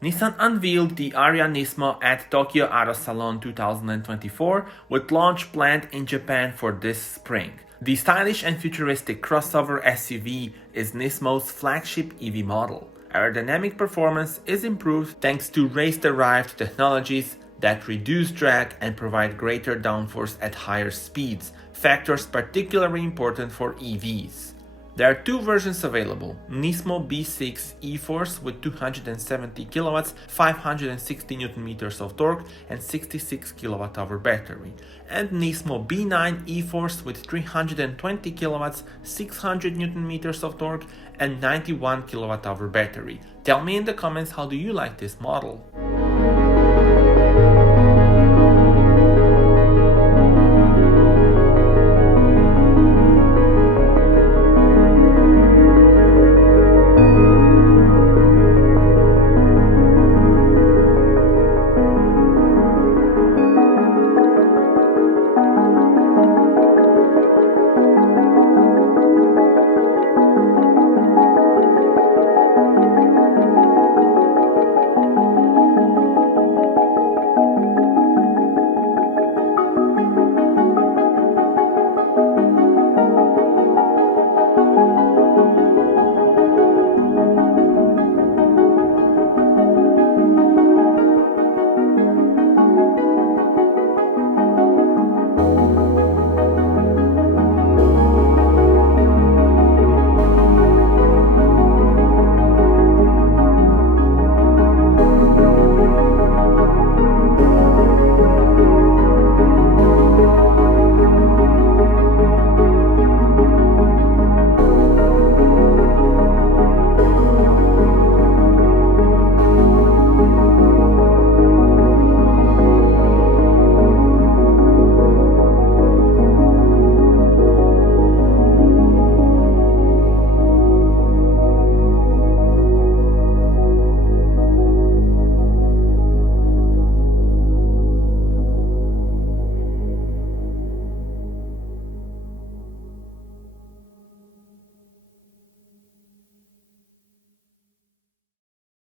Nissan unveiled the Ariya Nismo at Tokyo Auto Salon 2024 with launch planned in Japan for this spring. The stylish and futuristic crossover SUV is Nismo's flagship EV model. Aerodynamic performance is improved thanks to race-derived technologies that reduce drag and provide greater downforce at higher speeds, factors particularly important for EVs. There are two versions available: Nismo B6 E-Force with 270 kilowatts, 560 Nm of torque and 66 kWh battery, and Nismo B9 E-Force with 320 kilowatts, 600 Nm of torque and 91 kWh battery. Tell me in the comments, how do you like this model?